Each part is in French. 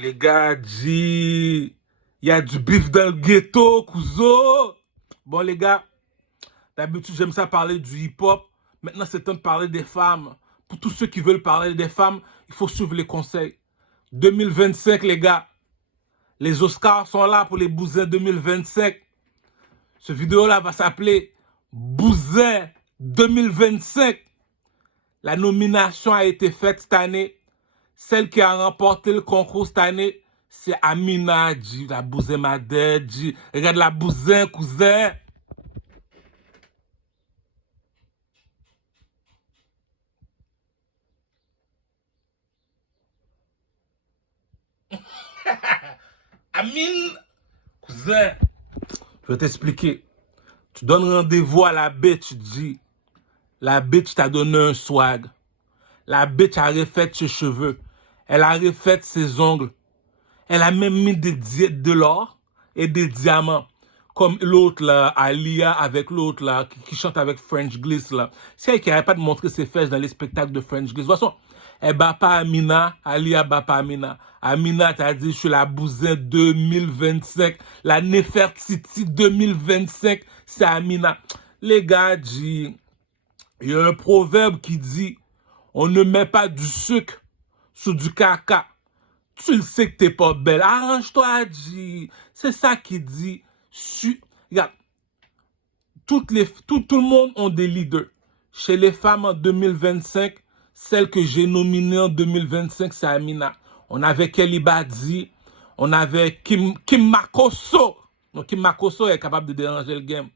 Les gars, il y a du bif dans le ghetto, couso. Bon, les gars, d'habitude, j'aime ça parler du hip-hop. Maintenant, c'est temps de parler des femmes. Pour tous ceux qui veulent parler des femmes, il faut suivre les conseils. 2025, les gars. Les Oscars sont là pour les bousins 2025. Ce vidéo-là va s'appeler Bousin 2025. La nomination a été faite cette année. Celle qui a remporté le concours cette année, c'est Amina. La Bousin Madè. Regarde la Bousin, cousin. Amine, cousin. Je vais t'expliquer. Tu donnes rendez-vous à la bitch, G. La bitch t'a donné un swag. La bitch a refait ses cheveux. Elle a refait ses ongles. Elle a même mis de l'or et des diamants. Comme l'autre là, Alia avec l'autre là, qui chante avec French Gliss là. C'est elle qui n'arrête pas de montrer ses fesses dans les spectacles de French Gliss. De toute façon, elle bat pas Amina, Alia bat pas Amina. Amina t'a dit, je suis la Bousin 2025, la Nefertiti 2025, c'est Amina. Les gars, il y a un proverbe qui dit, on ne met pas du sucre sur du caca. Tu le sais que t'es pas belle. Arrange-toi, G. C'est ça qui dit. Regarde, tout le monde ont des leaders. Chez les femmes en 2025, celle que j'ai nominée en 2025, c'est Amina. On avait Kelly Badi, on avait Kim Makosso. Donc Kim Makosso est capable de déranger le game.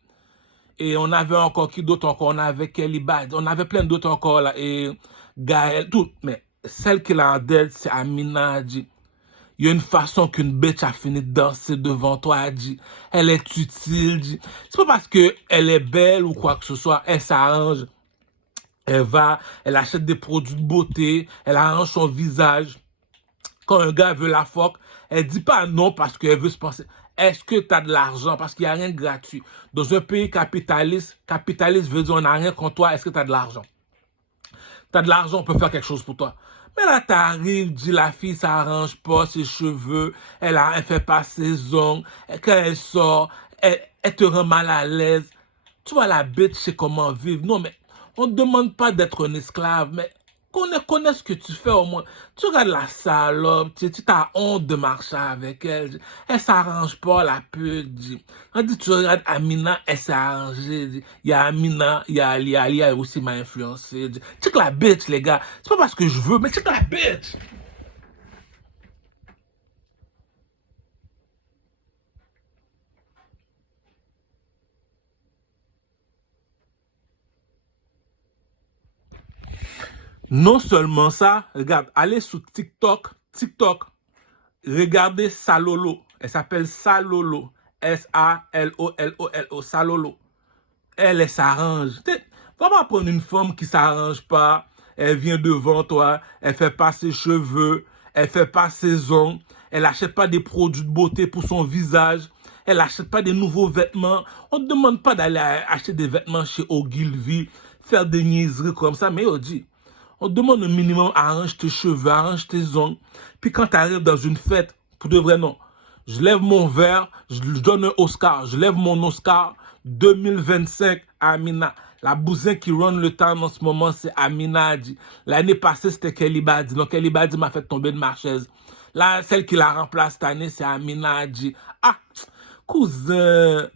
Et on avait encore qui d'autre encore? On avait Kelly Badi, on avait plein d'autres encore là. Et Gaël, tout. Mais celle qui l'a en tête, c'est Amina, G. Il y a une façon qu'une bitch a fini de danser devant toi, dit. Elle est utile, dit. C'est pas parce qu'elle est belle ou quoi que ce soit, elle s'arrange. Elle achète des produits de beauté, elle arrange son visage. Quand un gars veut la fuck, elle dit pas non parce qu'elle veut se passer. Est-ce que tu as de l'argent? Parce qu'il n'y a rien de gratuit. Dans un pays capitaliste veut dire on n'a rien contre toi, est-ce que tu as de l'argent? Tu as de l'argent, on peut faire quelque chose pour toi. Mais là, t'arrives, dit la fille s'arrange pas ses cheveux, elle fait pas ses ongles, quand elle sort, elle te rend mal à l'aise. Tu vois, la bitch sait comment vivre. Non, mais on ne demande pas d'être un esclave, mais connais ce que tu fais au moins. Tu regardes la salope, tu as honte de marcher avec elle. Elle s'arrange pas, la pute. Tandis tu regardes Amina, elle s'est arrangée. Il y a Amina, il y a Alia. Alia aussi m'a influencé. Check la bitch, les gars. C'est pas parce que je veux, mais check la bitch. Non seulement ça, regarde, allez sur TikTok, regardez Salolo. Elle s'appelle Salolo. Salolo, Salolo. Elle s'arrange. Va pas prendre une femme qui s'arrange pas. Elle vient devant toi. Elle fait pas ses cheveux. Elle fait pas ses ongles. Elle achète pas des produits de beauté pour son visage. Elle achète pas des nouveaux vêtements. On ne demande pas d'aller acheter des vêtements chez Ogilvy, faire des niaiseries comme ça. Mais on dit, on te demande au minimum, arrange tes cheveux, arrange tes ongles. Puis quand tu arrives dans une fête, pour de vrai, non. Je lève mon verre, je donne un Oscar. Je lève mon Oscar 2025 à Amina. La Bousin qui run le temps en ce moment, c'est Amina. L'année passée, c'était Kelly Badi. Donc Kelly Badi m'a fait tomber de ma chaise. Là, celle qui la remplace cette année, c'est Amina. Ah, cousin.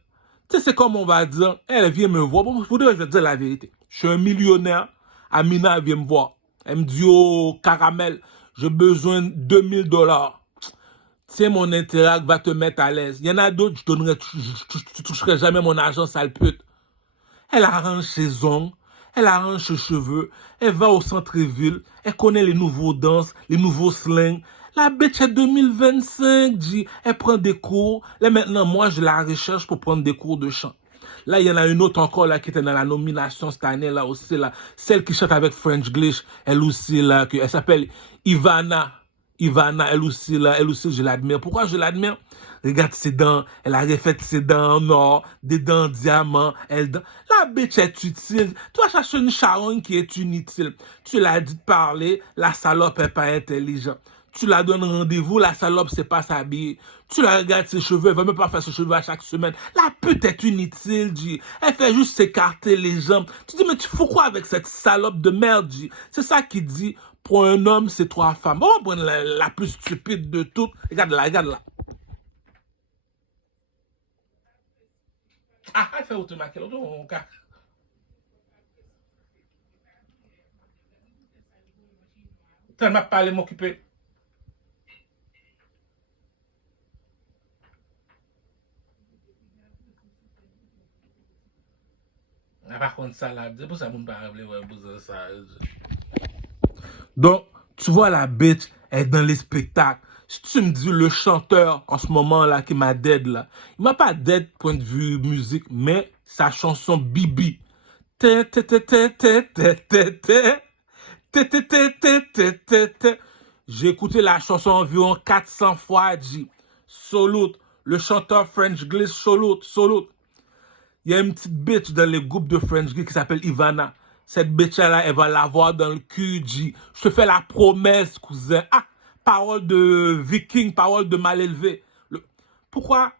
Tu sais, c'est comme on va dire, elle vient me voir. Bon, pour de vrai, je vais te dire la vérité. Je suis un millionnaire. Amina vient me voir. Elle me dit, oh, caramel, j'ai besoin de 2000 $. Tiens, mon interact va te mettre à l'aise. Il y en a d'autres, tu toucherais jamais mon argent, sale pute. Elle arrange ses ongles, elle arrange ses cheveux, elle va au centre-ville, elle connaît les nouveaux danses, les nouveaux slangs. La bitch est 2025, dit, elle prend des cours. Là, maintenant, moi, je la recherche pour prendre des cours de chant. Là, il y en a une autre encore là qui était dans la nomination cette année là aussi là. Celle qui chante avec French Gliss, elle aussi là, elle s'appelle Ivana. Ivana, elle aussi là, elle aussi je l'admire. Pourquoi je l'admire? Regarde ses dents, elle a refait ses dents en or, des dents en diamant. La bitch est utile. Toi, cherches une charogne qui est inutile. Tu l'as dit de parler, la salope est pas intelligente. Tu la donnes rendez-vous, la salope sait pas s'habiller. Tu la regardes ses cheveux, elle veut même pas faire ses cheveux à chaque semaine. La pute est inutile, G. Elle fait juste s'écarter les jambes. Tu dis, mais tu fous quoi avec cette salope de merde, G? C'est ça qui dit, pour un homme, c'est 3 femmes. On va prendre la plus stupide de toutes. Regarde là, regarde là. Ah, elle fait automatique. Tu m'as parlé m'occuper. Par contre, ça, là, c'est pour ça que je ne peux pas rappeler ça. Donc, tu vois, la bitch est dans les spectacles. Si tu me dis le chanteur en ce moment-là qui m'a dead, là, il m'a pas dead point de vue musique, mais sa chanson Bibi. J'ai écouté la chanson environ 400 fois, G. Salute. Le chanteur French Gliss, salute. Il y a une petite bitch dans les groupes de French Gliss qui s'appelle Ivana. Cette bitch-là, elle va l'avoir dans le cul, G. Je te fais la promesse, cousin. Ah, parole de viking, parole de mal élevé. Pourquoi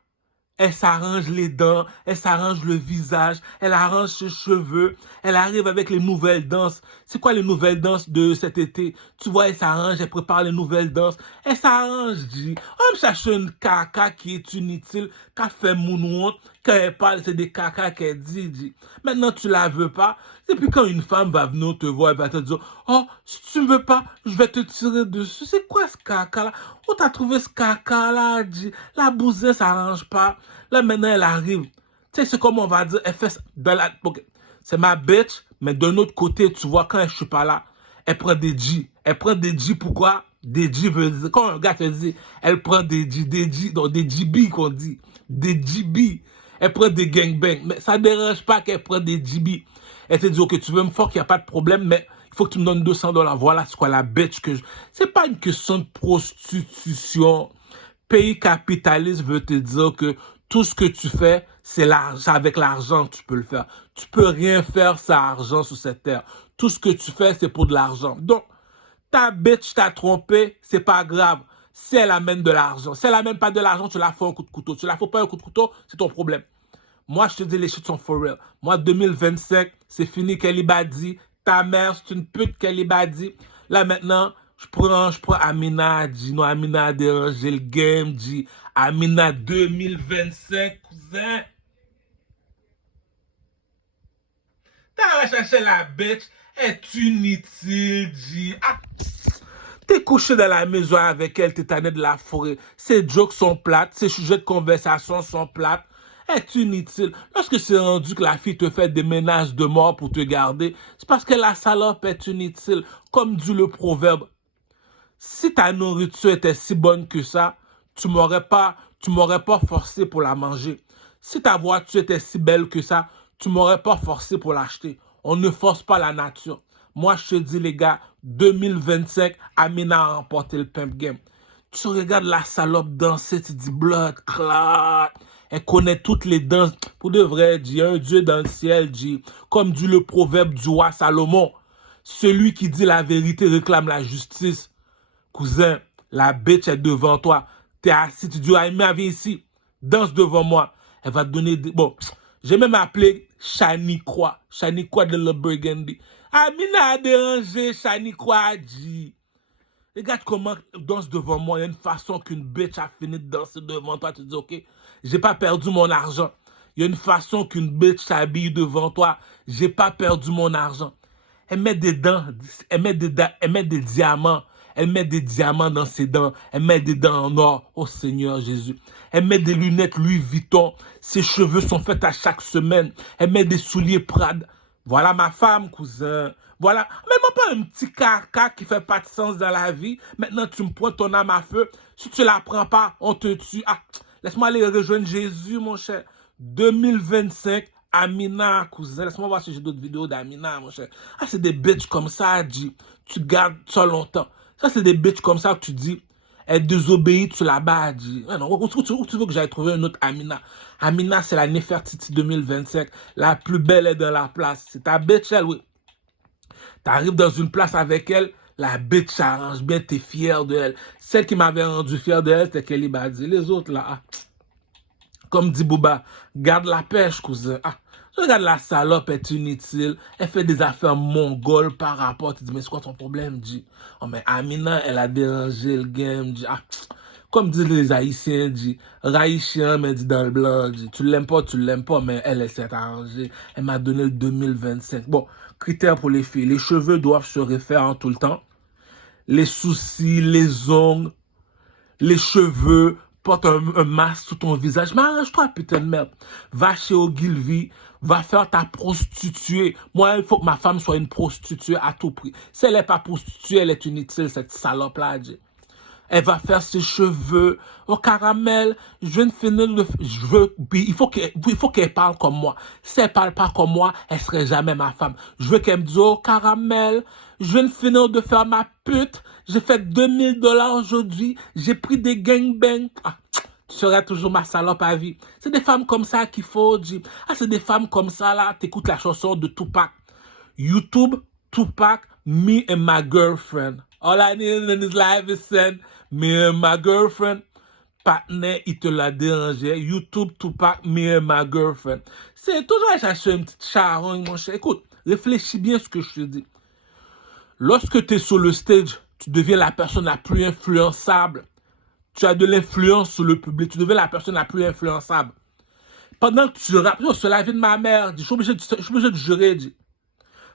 elle s'arrange les dents, elle s'arrange le visage, elle arrange ses cheveux, elle arrive avec les nouvelles danses. C'est quoi les nouvelles danses de cet été? Tu vois, elle s'arrange, elle prépare les nouvelles danses. Elle s'arrange, dit. On me cherche une caca qui est inutile, qui a fait moonwalk, quand elle parle, c'est des caca qu'elle dit. Maintenant, tu la veux pas. Et puis quand une femme va venir te voir, elle va te dire, oh, si tu me veux pas, je vais te tirer dessus. C'est quoi ce caca-là? Où t'as trouvé ce caca-là, dit? La bousin s'arrange pas. Là, maintenant, elle arrive. Tu sais, c'est comme on va dire, elle fait dans la... C'est ma bitch, mais d'un autre côté, tu vois, quand je suis pas là, elle prend des G. Elle prend des G, pourquoi? Des G veut dire... Quand un gars te dit, elle prend des G, donc des GB qu'on dit. Des GB. Elle prend des gangbangs. Mais ça dérange pas qu'elle prenne des GB. Elle te dit, ok, tu veux me fuck, il n'y a pas de problème, mais il faut que tu me donnes $200. Voilà, c'est quoi la bitch que je... C'est pas une question de prostitution. Pays capitaliste veut te dire que tout ce que tu fais, c'est avec l'argent que tu peux le faire. Tu peux rien faire sans argent sur cette terre. Tout ce que tu fais, c'est pour de l'argent. Donc, ta bitch t'a trompé, c'est pas grave. Si elle amène de l'argent. Si elle amène pas de l'argent, tu la fais un coup de couteau. Tu la fais pas un coup de couteau, c'est ton problème. Moi, je te dis, les shit sont for real. Moi, 2025, c'est fini Kelly Badi. Ta mère, c'est une pute Kelly Badi. Là, maintenant, je prends Amina, dit non, Amina a dérangé le game, dit Amina 2025, cousin. T'as cherché la bitch, est inutile, dit. Ah. T'es couché dans la maison avec elle, t'es tanné de la forêt. Ses jokes sont plates, ses sujets de conversation sont plates. Est inutile. Lorsque c'est rendu que la fille te fait des menaces de mort pour te garder, c'est parce que la salope est inutile. Comme dit le proverbe, si ta nourriture était si bonne que ça, tu m'aurais pas forcé pour la manger. Si ta voiture était si belle que ça, tu m'aurais pas forcé pour l'acheter. On ne force pas la nature. Moi, je te dis, les gars, 2025, Amina a remporté le pimp game. Tu regardes la salope danser, tu dis blood clot. Elle connaît toutes les danses. Pour de vrai, dit un Dieu dans le ciel, dit, comme dit le proverbe du roi Salomon, celui qui dit la vérité réclame la justice. Cousin, la bitch est devant toi. T'es assis, tu dis, Amina, viens ici. Danse devant moi. Elle va te donner des... Bon, j'ai même appelé Shaniqua de Le Burgundy. Amina a dérangé Shaniqua, dit. Regarde comment danse devant moi. Il y a une façon qu'une bitch a fini de danser devant toi. Tu dis, ok, j'ai pas perdu mon argent. Il y a une façon qu'une bitch s'habille devant toi. J'ai pas perdu mon argent. Elle met des dents, elle met des diamants. Elle met des diamants dans ses dents. Elle met des dents en or. Oh Seigneur Jésus. Elle met des lunettes Louis Vuitton. Ses cheveux sont faits à chaque semaine. Elle met des souliers Prada. Voilà ma femme, cousin. Voilà. Mais moi, pas un petit caca qui fait pas de sens dans la vie. Maintenant, tu me prends ton âme à feu. Si tu la prends pas, on te tue. Ah, laisse-moi aller rejoindre Jésus, mon cher. 2025, Amina, cousin. Laisse-moi voir si j'ai d'autres vidéos d'Amina, mon cher. Ah, c'est des bitches comme ça, dit. Tu gardes ça longtemps. Ça, c'est des bitches comme ça que tu dis. Elle désobéit, tu la bats, dit. Non, où tu veux que j'aille trouver une autre Amina? Amina, c'est la Nefertiti 2025. La plus belle est dans la place. C'est ta bitch, elle, oui. T'arrives dans une place avec elle, La bitch s'arrange bien, t'es fier de elle. Celle qui m'avait rendu fier de elle, c'était Kelly Badi. Les autres, là, comme dit Booba, garde la pêche, cousin. Regarde la salope, est inutile. Elle fait des affaires mongoles par rapport. Tu dis, mais c'est quoi ton problème, dit? Oh, mais Amina, elle a dérangé le game, dit. Comme disent les Haïtiens, dit, Raïchien, mais dit dans le blanc, dit, tu l'aimes pas, mais elle s'est arrangée. Elle m'a donné le 2025. Bon, critères pour les filles. Les cheveux doivent se refaire en tout le temps. Les sourcils, les ongles, les cheveux, porte un masque sur ton visage. Mais arrange-toi, putain de merde. Va chez Ogilvy, va faire ta prostituée. Moi, il faut que ma femme soit une prostituée à tout prix. Si elle n'est pas prostituée, elle est inutile, cette salope-là, dit. Elle va faire ses cheveux au caramel. Je viens de finir le... il faut qu'elle parle comme moi. Si elle parle pas comme moi, elle serait jamais ma femme. Je veux qu'elle me dise, oh caramel, je viens de finir de faire ma pute. J'ai fait 2000$ aujourd'hui. J'ai pris des gangbangs. Tu seras toujours ma salope à vie. C'est des femmes comme ça qu'il faut dire. C'est des femmes comme ça là. T'écoutes la chanson de Tupac. YouTube, Tupac, me and my girlfriend. All I need in this life is send me and my girlfriend. Partner, il te l'a dérangé. YouTube, Tupac, me and my girlfriend. C'est toujours à chercher une petite charogne, mon cher. Écoute, réfléchis bien à ce que je te dis. Lorsque tu es sur le stage, tu deviens la personne la plus influençable. Tu as de l'influence sur le public. Tu deviens la personne la plus influençable. Pendant que tu rappes, c'est la vie de ma mère. Je suis obligé de jurer, dit.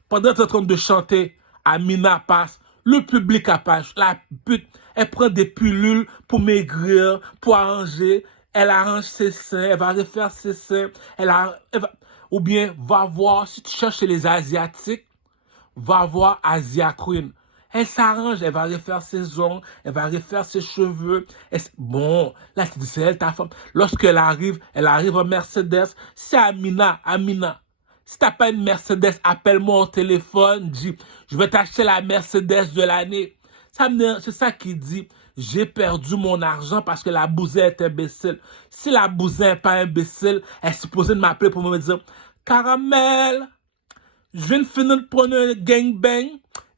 Pendant que tu es en train de chanter, Amina passe, le public apache, la pute, elle prend des pilules pour maigrir, pour arranger, elle arrange ses seins, elle va refaire ses seins, ou bien va voir, si tu cherches chez les Asiatiques, va voir Asia Queen. Elle s'arrange, elle va refaire ses ongles, elle va refaire ses cheveux. Bon, là, tu dis, c'est elle ta femme. Lorsqu'elle arrive en Mercedes, c'est Amina. Si t'as pas une Mercedes, appelle-moi au téléphone, dis, je vais t'acheter la Mercedes de l'année. C'est ça qui dit, j'ai perdu mon argent parce que la bousée est imbécile. Si la bousée n'est pas imbécile, elle est supposée de m'appeler pour me dire, Caramel, je viens de finir de prendre un gangbang,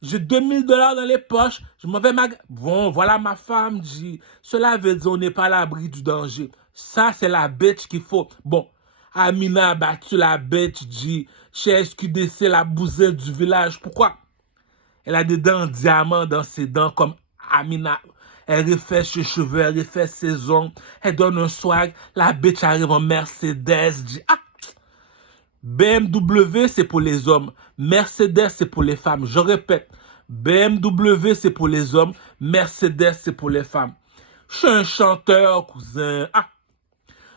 j'ai 2000$ dans les poches, je m'en vais Bon, voilà ma femme, dit. Cela veut dire on n'est pas à l'abri du danger. Ça, c'est la bitch qu'il faut. Bon. Amina a battu la bitch, dit, chez SQDC, la bousette du village. Pourquoi? Elle a des dents en diamant dans ses dents, comme Amina. Elle refait ses cheveux, elle refait ses ongles. Elle donne un swag. La bitch arrive en Mercedes, dit, BMW, c'est pour les hommes. Mercedes, c'est pour les femmes. Je répète, BMW, c'est pour les hommes. Mercedes, c'est pour les femmes. Je suis un chanteur, cousin.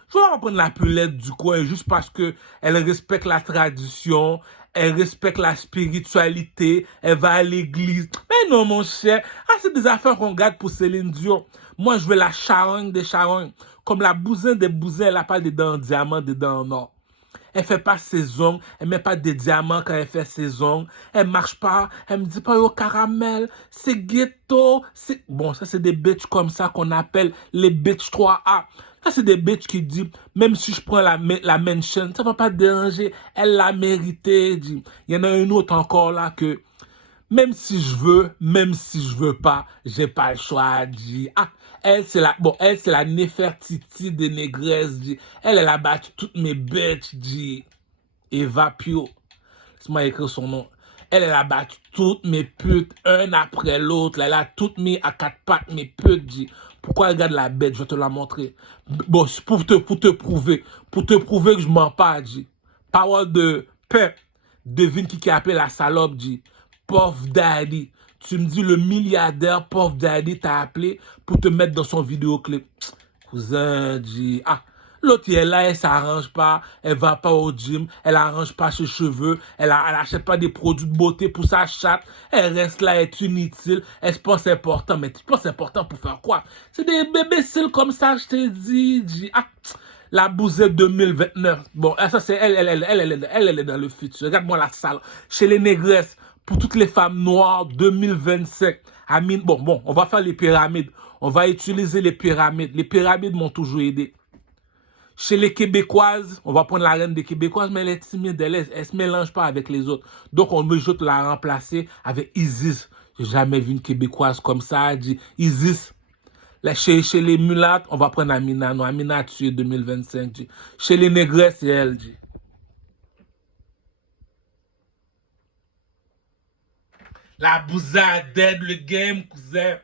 Je vais pas prendre la pulette du coin juste parce que elle respecte la tradition, elle respecte la spiritualité, elle va à l'église. Mais non, mon cher, c'est des affaires qu'on garde pour Céline Dion. Moi, je veux la charogne des charognes. Comme la bousin des bousins, elle n'a pas des dents en diamant, des dents en or. Elle fait pas ses ongles, elle met pas des diamants quand elle fait ses ongles, elle marche pas, elle me dit pas au caramel, c'est ghetto, c'est... Bon, ça c'est des bitches comme ça qu'on appelle les bitches 3A. Ça c'est des bitches qui disent, même si je prends la mention, ça va pas te déranger, elle l'a mérité, dit. Il y en a une autre encore là que, même si je veux pas, j'ai pas le choix, dit. Elle c'est la Nefertiti des négresses, dit. Elle a battu toutes mes bitches, dit. Eva Pio. Laisse-moi écrire son nom. Elle a battu toutes mes putes, un après l'autre. Elle a toutes mis à quatre pattes, mes putes, dit. Pourquoi regarde la bête? Je vais te la montrer. Bon, pour te prouver que je mens pas, dit. Parole de Pep. Devine qui a appelé la salope, dit. Puff Daddy. Tu me dis le milliardaire Puff Daddy t'a appelé pour te mettre dans son vidéoclip. Cousin, dit. L'autre, elle est là, elle s'arrange pas, elle va pas au gym, elle arrange pas ses cheveux, elle achète pas des produits de beauté pour sa chatte, elle reste là, elle est inutile, elle se pense important, mais tu penses important pour faire quoi? C'est des bébéciles comme ça, je t'ai dit. La bousette 2029. Bon, ça c'est elle est dans le futur. Regarde-moi la salle. Chez les négresses, pour toutes les femmes noires, 2025. Bon, on va faire les pyramides. On va utiliser les pyramides. Les pyramides m'ont toujours aidé. Chez les Québécoises, on va prendre la reine des Québécoises, mais elle est timide, elle se mélange pas avec les autres. Donc, on veut juste la remplacer avec Isis. J'ai jamais vu une Québécoise comme ça. Elle dit, Isis, là, chez les mulattes, on va prendre Amina. Non, Amina a tué 2025. Dit. Chez les négresses, c'est elle. Dit. La bouza dead le game, cousin.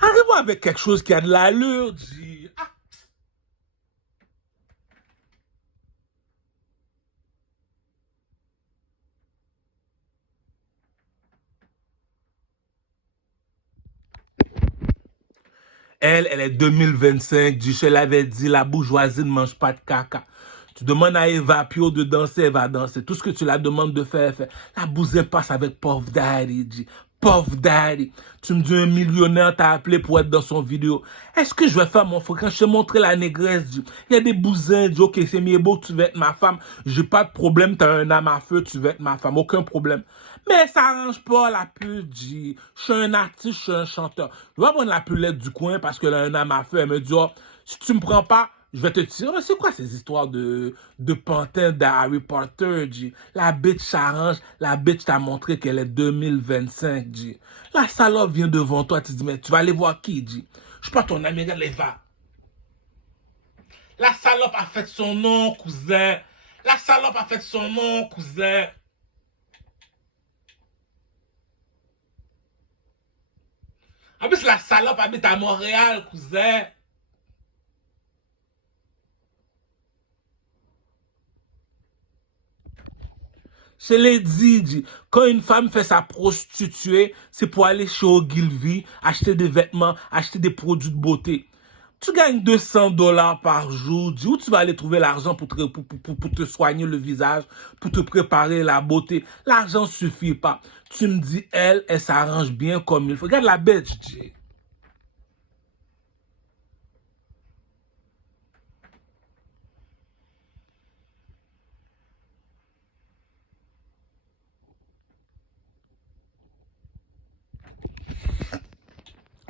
Arrive-moi avec quelque chose qui a de l'allure, G. Ah. Elle est 2025, G. Je l'avais dit, la bourgeoisie ne mange pas de caca. Tu demandes à Eva Pio de danser, elle va danser. Tout ce que tu la demandes de faire, elle fait. La bousée passe avec Puff Daddy, G. Puff Daddy. Tu me dis un millionnaire t'a appelé pour être dans son vidéo. Est-ce que je vais faire mon frère quand je t'ai montré la négresse, G? Il y a des bousins, G. Ok, c'est mieux beau, tu veux être ma femme. J'ai pas de problème, t'as un âme à feu, tu veux être ma femme. Aucun problème. Mais ça arrange pas la pute, G. Je suis un artiste, je suis un chanteur. Je vais prendre la pulette du coin parce qu'elle a un âme à feu. Elle me dit, oh, si tu me prends pas, je vais te tirer. Mais c'est quoi ces histoires de pantin d'Harry Potter, G? La bitch s'arrange. La bitch t'a montré qu'elle est 2025, G. La salope vient devant toi. Tu te dis, mais tu vas aller voir qui, G? Je suis pas ton ami, regarde les va. La salope a fait son nom, cousin. La salope a fait son nom, cousin. En plus, la salope habite à Montréal, cousin. Je l'ai dit, quand une femme fait sa prostituée, c'est pour aller chez Ogilvy, acheter des vêtements, acheter des produits de beauté. Tu gagnes 200 dollars par jour, où tu vas aller trouver l'argent pour te soigner le visage, pour te préparer la beauté. L'argent suffit pas. Tu me dis, elle s'arrange bien comme il faut. Regarde la bête, J.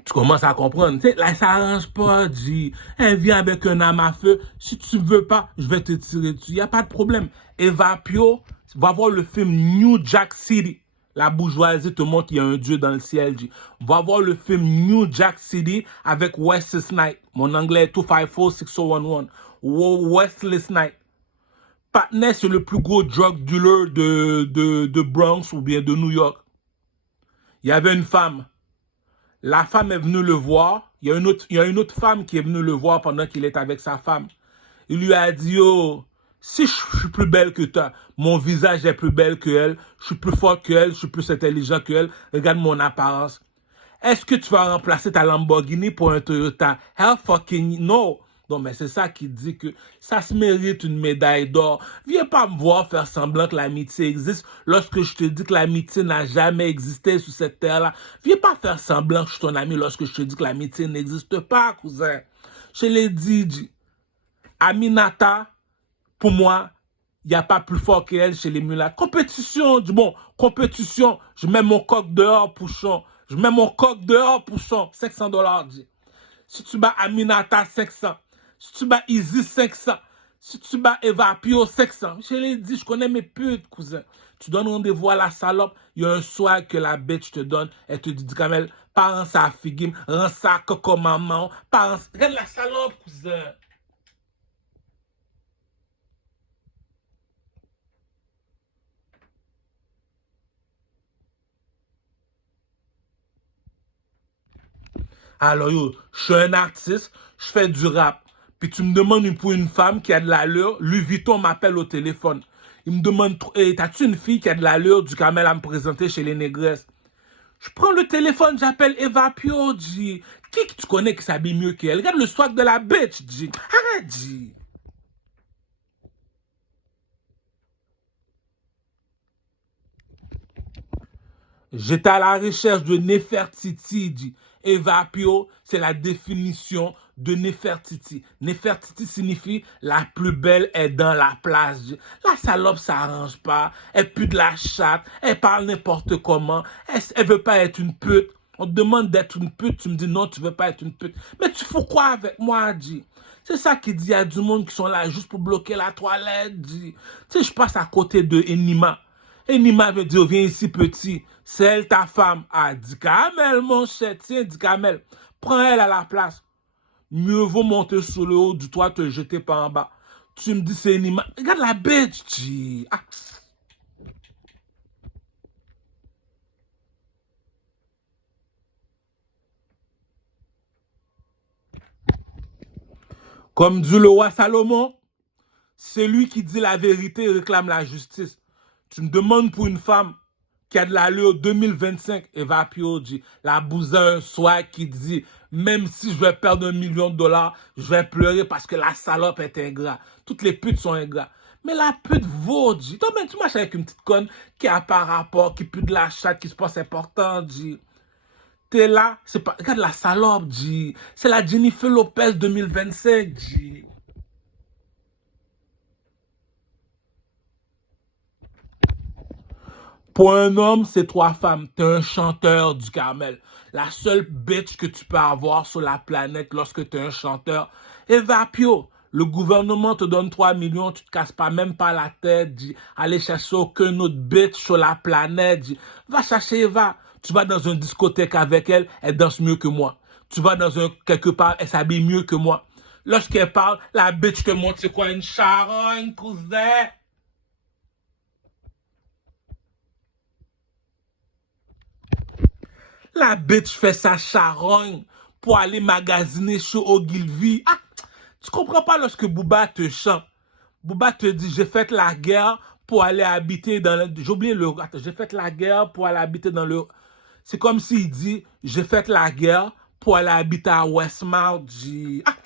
Tu commences à comprendre. Tu sais, là, ça arrange pas, G. Elle vient avec un âme à feu. Si tu veux pas, je vais te tirer dessus. Il n'y a pas de problème. Eva Pio va voir le film New Jack City. La bourgeoisie te montre qu'il y a un dieu dans le ciel, G. Va voir le film New Jack City avec Wesley Snipes. Mon anglais est 254-6011. Wesley Snipes. Patnais, c'est le plus gros drug dealer de Bronx ou bien de New York. Il y avait une femme. La femme est venue le voir. Il y a une autre femme qui est venue le voir pendant qu'il est avec sa femme. Il lui a dit, oh, si je suis plus belle que toi, mon visage est plus belle que elle, je suis plus fort que elle, je suis plus intelligent que elle, regarde mon apparence. Est-ce que tu vas remplacer ta Lamborghini pour un Toyota? Hell fucking no. Non, mais c'est ça qui dit que ça se mérite une médaille d'or. Viens pas me voir faire semblant que l'amitié existe lorsque je te dis que l'amitié n'a jamais existé sur cette terre-là. Viens pas faire semblant que je suis ton ami lorsque je te dis que l'amitié n'existe pas, cousin. Je l'ai dit, Aminata, pour moi, il n'y a pas plus fort qu'elle chez les mulattes. Compétition, bon, compétition. Je mets mon coq dehors, pouchon. Je mets mon coq dehors, pouchon. 500 dollars, dit. Si tu bats Aminata, 500. Si tu bats Isis, 500. Si tu bats Eva Pio, 500. Je l'ai dit, je connais mes putes, cousin. Tu donnes rendez-vous à la salope, il y a un swag que la bitch te donne. Elle te dit, Kamel, parents ça figim, rends ça coco maman, parents. Regarde la salope, cousin. Alors, yo, je suis un artiste, je fais du rap. Puis tu me demandes pour une femme qui a de l'allure, Louis Vuitton m'appelle au téléphone. Il me demande, hey, t'as-tu une fille qui a de l'allure du Kamel à me présenter chez les négresses? Je prends le téléphone, j'appelle Eva Pio, G. Qui que tu connais qui s'habille mieux qu'elle? Regarde le swag de la bitch, G. Arrête, G. J'étais à la recherche de Nefertiti, G. Eva Pio, c'est la définition de Nefertiti. Nefertiti signifie la plus belle est dans la place. G. La salope s'arrange pas, elle pue de la chatte, elle parle n'importe comment, elle veut pas être une pute. On te demande d'être une pute, tu me dis non, tu veux pas être une pute. Mais tu fous quoi avec moi, dit? C'est ça qui dit, il y a du monde qui sont là juste pour bloquer la toilette, dit. Tu sais, je passe à côté de Enima. Enima veut dire, viens ici, petit. C'est elle, ta femme. Ah, dit Kamel, mon cher, tiens, dit Kamel. Prends elle à la place. Mieux vaut monter sur le haut du toit, te jeter par en bas. Tu me dis, c'est Enima. Regarde la bitch, dit. Ah. Comme dit le roi Salomon, celui qui dit la vérité réclame la justice. Tu me demandes pour une femme qui a de l'allure 2025, Eva Pio dit, la bouse un soir qui dit, même si je vais perdre $1 million, je vais pleurer parce que la salope est ingrat. Toutes les putes sont ingrats. Mais la pute vaut, dit. Toi, même, tu marches avec une petite conne qui a pas rapport, qui pue de la chatte, qui se pense important, dit. T'es là, c'est pas. Regarde la salope, dit. C'est la Jennifer Lopez 2025, dit. Pour un homme, c'est 3 femmes. T'es un chanteur du Carmel. La seule bitch que tu peux avoir sur la planète lorsque t'es un chanteur. Eva Pio, le gouvernement te donne 3 millions, tu te casses pas même pas la tête, dis, allez chercher aucun autre bitch sur la planète, dis, va chercher Eva. Tu vas dans une discothèque avec elle, elle danse mieux que moi. Tu vas dans quelque part, elle s'habille mieux que moi. Lorsqu'elle parle, la bitch te montre c'est quoi une charogne, cousin. La bitch fait sa charogne pour aller magasiner chez Ogilvy. Ah, tu comprends pas lorsque Booba te chante. Booba te dit, j'ai fait la guerre pour aller habiter dans le... J'ai oublié le... Attends, j'ai fait la guerre pour aller habiter dans le... C'est comme s'il dit, j'ai fait la guerre pour aller habiter à Westmount. Ah,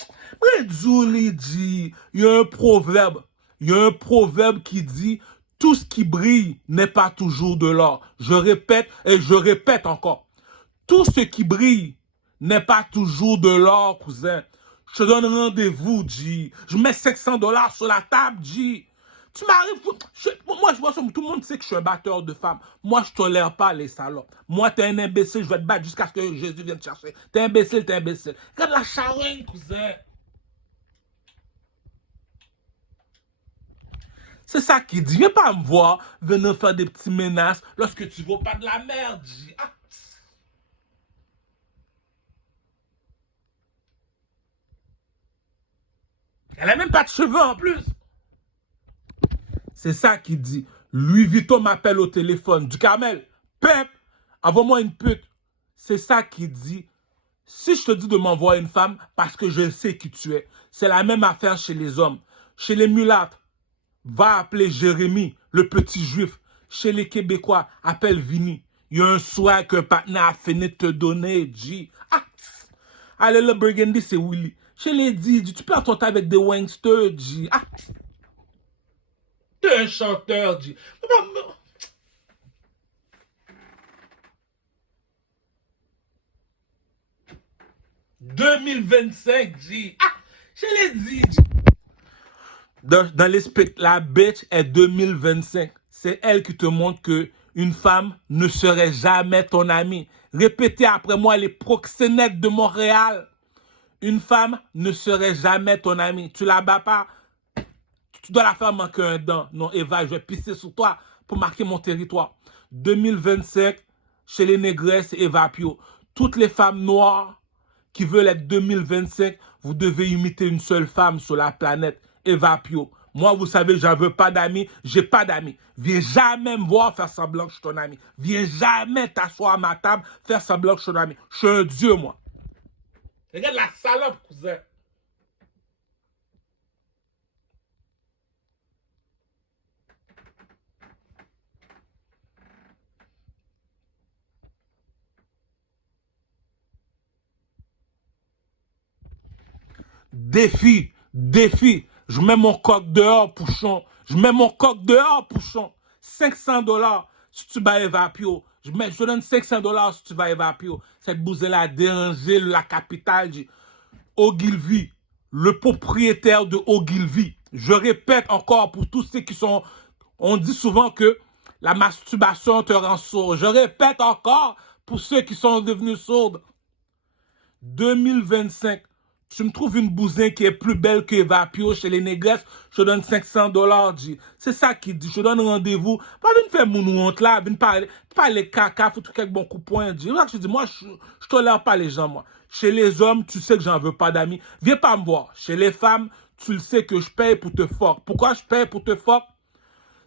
Zouli dit, il y a un proverbe. Il y a un proverbe qui dit, tout ce qui brille n'est pas toujours de l'or. Je répète et je répète encore. Tout ce qui brille n'est pas toujours de l'or, cousin. Je te donne rendez-vous, G. Je mets $700 sur la table, G. Tu m'arrives... Moi, je vois ça, tout le monde sait que je suis un batteur de femmes. Moi, je tolère pas les salopes. Moi, t'es un imbécile, je vais te battre jusqu'à ce que Jésus vienne te chercher. T'es imbécile, t'es imbécile. Regarde la charogne, cousin. C'est ça qui dit. Viens pas me voir venir faire des petits menaces lorsque tu vaux pas de la merde, G. Ah. Elle a même pas de cheveux en plus. C'est ça qui dit. Louis Vuitton m'appelle au téléphone. Du Carmel, Pep, envoie-moi une pute. C'est ça qui dit. Si je te dis de m'envoyer une femme, parce que je sais qui tu es. C'est la même affaire chez les hommes. Chez les mulâtres, va appeler Jérémy, le petit juif. Chez les Québécois, appelle Vini. Il y a un soir qu'un partenaire a fini de te donner, G. Ah! Allez, le Burgundy, c'est Willy. Chez les Didi, tu perds ton temps avec des Wangsters, G. Ah! T'es un chanteur, G. 2025, G. Ah! Je l'ai dit, G. Dans l'esprit, la bitch est 2025. C'est elle qui te montre que une femme ne serait jamais ton amie. Répétez après moi les proxénètes de Montréal. Une femme ne serait jamais ton amie. Tu la bats pas, tu dois la faire manquer un dent. Non, Eva, je vais pisser sur toi pour marquer mon territoire. 2025, chez les négresses, Eva Pio. Toutes les femmes noires qui veulent être 2025, vous devez imiter une seule femme sur la planète, Eva Pio. Moi, vous savez, j'en veux pas d'amis, j'ai pas d'amis. Viens jamais me voir faire semblant que je suis ton ami. Viens jamais t'asseoir à ma table, faire semblant que je suis ton ami. Je suis un dieu, moi. Regarde la salope, cousin. Défi, défi. Je mets mon coq dehors, pouchon. Je mets mon coq dehors, pouchon. $500 si tu vas Eva Pio. Je te donne $500 si tu vas Eva Pio. Cette bouselle-là a dérangé la capitale. Ogilvy, le propriétaire de Ogilvy. Je répète encore pour tous ceux qui sont... On dit souvent que la masturbation te rend sourd. Je répète encore Pour ceux qui sont devenus sourds. 2025. Tu me trouves une bousin qui est plus belle que Eva Pio chez les négresses, je te donne $500, G. C'est ça qu'il dit, je te donne rendez-vous. Pas de faire mon honte là, de parler caca, faut tout quelques bons coups de poing, G. Je dis, moi, je tolère pas les gens, moi. Chez les hommes, tu sais que j'en veux pas d'amis. Viens pas me voir. Chez les femmes, tu le sais que je paye pour te fuck. Pourquoi je paye pour te fuck?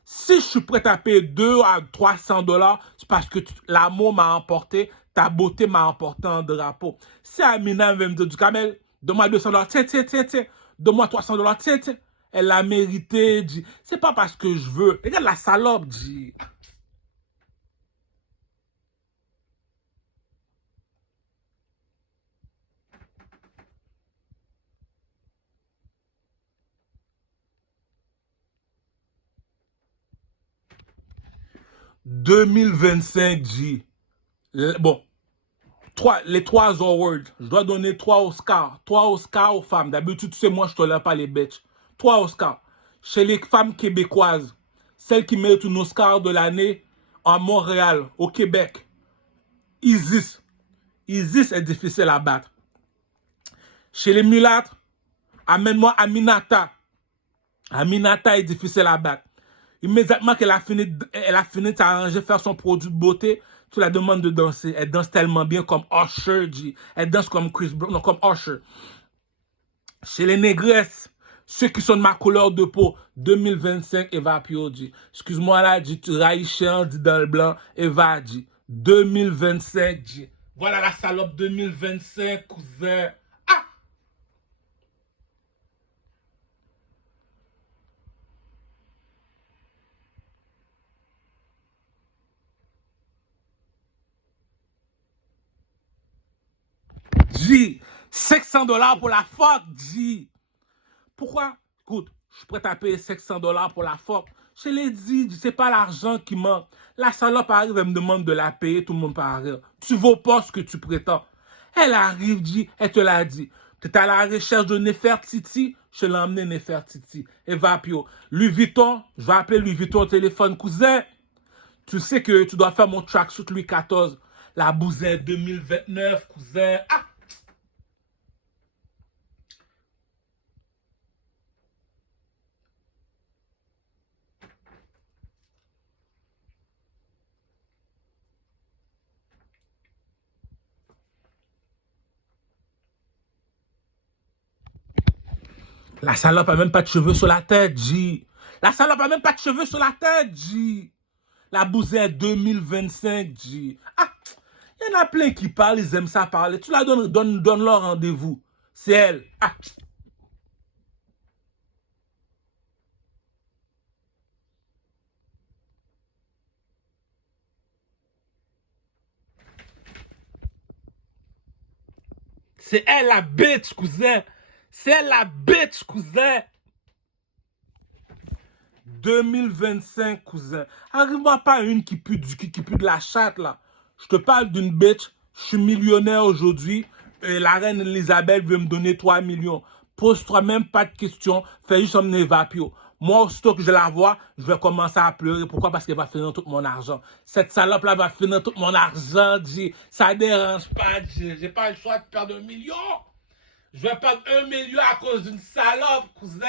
Si je suis prêt à payer 200 à $300, c'est parce que l'amour m'a emporté, ta beauté m'a emporté en drapeau. Si Amina veut me dire du camel, donne-moi $200, tiens, tiens, tiens, tiens, donne-moi $300, tiens, tiens. Elle l'a mérité, dit. C'est pas parce que je veux. Regarde la salope, dit. « 2025, G. Bon, les 3 awards. Je dois donner 3 Oscars. 3 Oscars aux femmes. D'habitude, tu sais, moi, je tolère pas les bêtes. 3 Oscars. Chez les femmes québécoises, celles qui méritent un Oscar de l'année à Montréal, au Québec. Isis. Isis est difficile à battre. Chez les mulâtres, amène-moi Aminata. Aminata est difficile à battre. Immédiatement qu'elle a fini de s'arranger, faire son produit de beauté, tu la demandes de danser. Elle danse tellement bien comme Usher, G. Elle danse comme Chris Brown, non, comme Usher. Chez les négresses, ceux qui sont de ma couleur de peau, 2025, Eva Pio, G. Excuse-moi là, G, tu raïchian, dit dans le blanc, Eva, G. 2025, G. Voilà la salope 2025, cousin. Ah! G, $500 pour la fuck, G. Pourquoi? Écoute, je suis prêt à payer $500 pour la fuck. Je l'ai dit, c'est pas l'argent qui manque. La salope arrive, elle me demande de la payer, tout le monde part rire. Tu vaux pas ce que tu prétends. Elle arrive, dit, elle te l'a dit. Tu es à la recherche de Nefertiti, je l'ai emmené Nefertiti. Eva Pio. Louis Vuitton, je vais appeler Louis Vuitton au téléphone, cousin. Tu sais que tu dois faire mon tracksuit Louis XIV. La bousin 2029, cousin. Ah! La salope a même pas de cheveux sur la tête, G. La salope a même pas de cheveux sur la tête, G. La bousette 2025, G. Ah, il y en a plein qui parlent, ils aiment ça parler. Tu la donne leur rendez-vous. C'est elle. Ah. C'est elle la bitch, cousin. C'est elle la bitch, cousin. 2025, cousin. Arrive-moi pas une qui pue de la chatte, là. Je te parle d'une bitch. Je suis millionnaire aujourd'hui. La reine Elisabeth veut me donner 3 millions. Pose-toi même pas de questions. Fais juste emmener Vapio. Moi, aussitôt que je la vois, je vais commencer à pleurer. Pourquoi? Parce qu'elle va finir tout mon argent. Cette salope-là va finir tout mon argent, G. Ça dérange pas, G. J'ai pas le choix de perdre 1 million. Je vais perdre 1 million à cause d'une salope, cousin.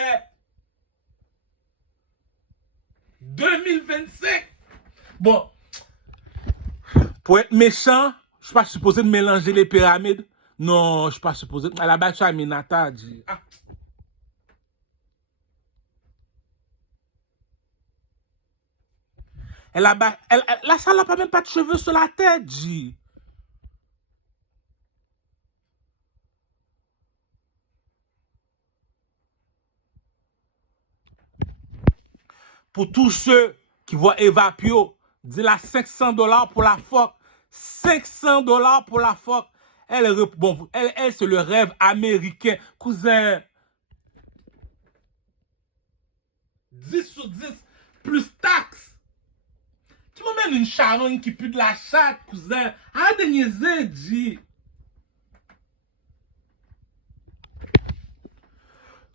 2025. Bon, pour être méchant, je suis pas supposé de mélanger les pyramides. Non, je suis pas supposé. Elle a battu Aminata, dit. Ah. La salope a même pas de cheveux sur la tête, dit. Pour tous ceux qui voient Eva Pio, dis la $500 pour la fuck. $500 pour la fuck. Elle c'est le rêve américain. Cousin, 10 sur 10, plus taxes. Tu m'emmènes une charogne qui pue de la chatte, cousin. Arrête de niaiser, G.